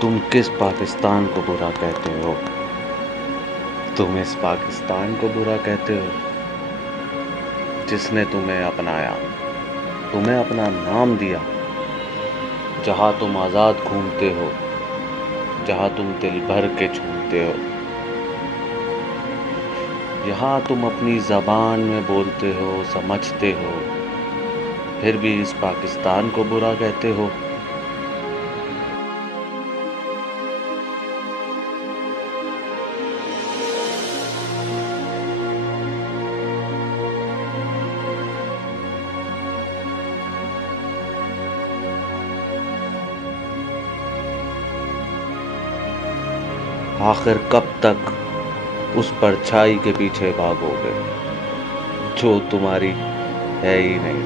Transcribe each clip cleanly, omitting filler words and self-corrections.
तुम किस पाकिस्तान को बुरा कहते हो? तुम इस पाकिस्तान को बुरा कहते हो जिसने तुम्हें अपनाया, तुम्हें अपना नाम दिया, जहाँ तुम आज़ाद घूमते हो, जहाँ तुम दिल भर के झूमते हो, यहाँ तुम अपनी ज़बान में बोलते हो, समझते हो, फिर भी इस पाकिस्तान को बुरा कहते हो। आखिर कब तक उस परछाई के पीछे भागोगे जो तुम्हारी है ही नहीं?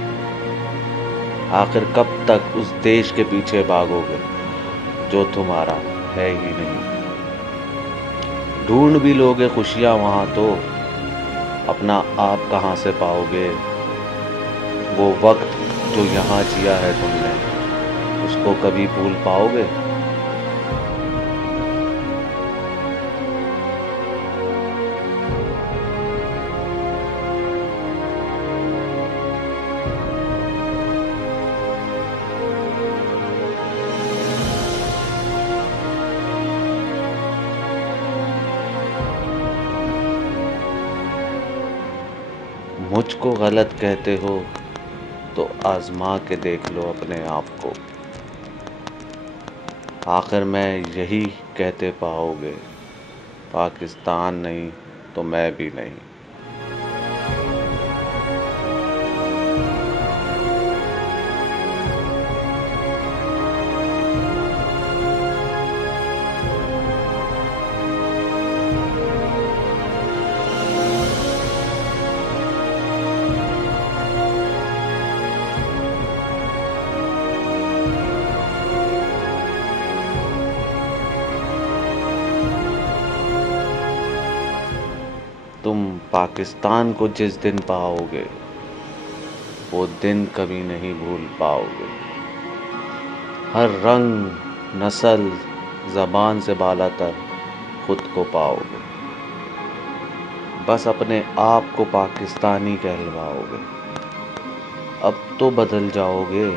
आखिर कब तक उस देश के पीछे भागोगे जो तुम्हारा है ही नहीं? ढूंढ भी लोगे खुशियां वहां तो अपना आप कहां से पाओगे? वो वक्त जो यहाँ जिया है तुमने, उसको कभी भूल पाओगे? मुझको गलत कहते हो तो आजमा के देख लो अपने आप को। आखिर मैं यही कहते पाओगे, पाकिस्तान नहीं तो मैं भी नहीं। तुम पाकिस्तान को जिस दिन पाओगे, वो दिन कभी नहीं भूल पाओगे। हर रंग, नस्ल, ज़बान से बालातर खुद को पाओगे। बस अपने आप को पाकिस्तानी कहलवाओगे। अब तो बदल जाओगे,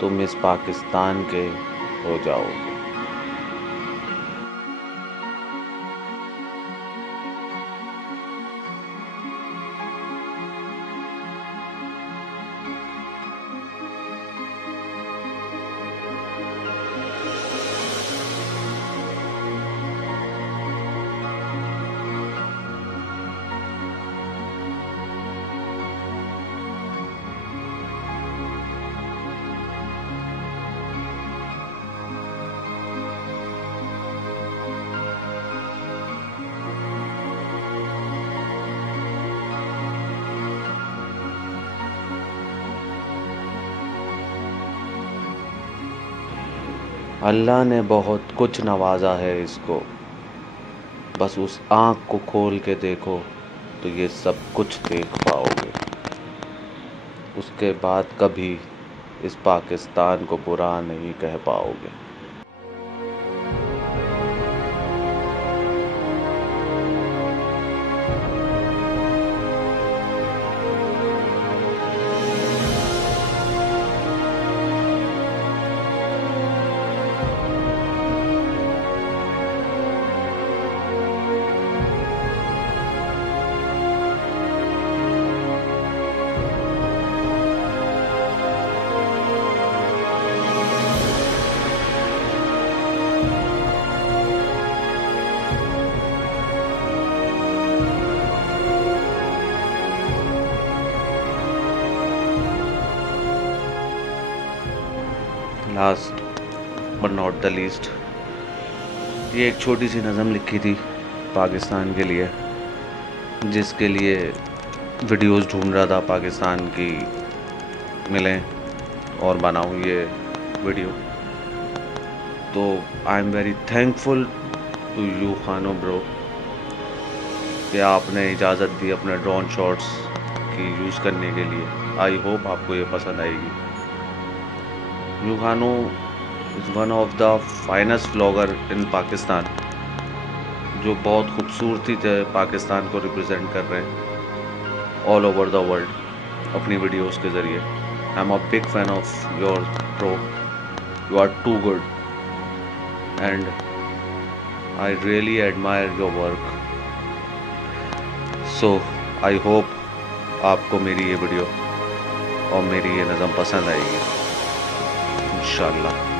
तुम इस पाकिस्तान के हो जाओगे। अल्लाह ने बहुत कुछ नवाजा है इसको, बस उस आँख को खोल के देखो तो ये सब कुछ देख पाओगे। उसके बाद कभी इस पाकिस्तान को बुरा नहीं कह पाओगे। Last but not the least, ये एक छोटी सी नज़म लिखी थी पाकिस्तान के लिए, जिसके लिए वीडियोस ढूंढ रहा था पाकिस्तान की मिलें और बनाऊं ये वीडियो। तो I am very thankful to you Khano bro कि आपने इजाज़त दी अपने ड्रोन शॉट्स की यूज़ करने के लिए। आई होप आपको ये पसंद आएगी। यू खानो is one of the finest vlogger in Pakistan, जो बहुत खूबसूरती से पाकिस्तान को रिप्रेजेंट कर रहे हैं ऑल ओवर द वर्ल्ड अपनी वीडियोस के ज़रिए। I am a big fan of your pro, you are too good and I really admire your work. So I hope आपको मेरी ये वीडियो और मेरी ये नज़म पसंद आएगी इंशाल्लाह।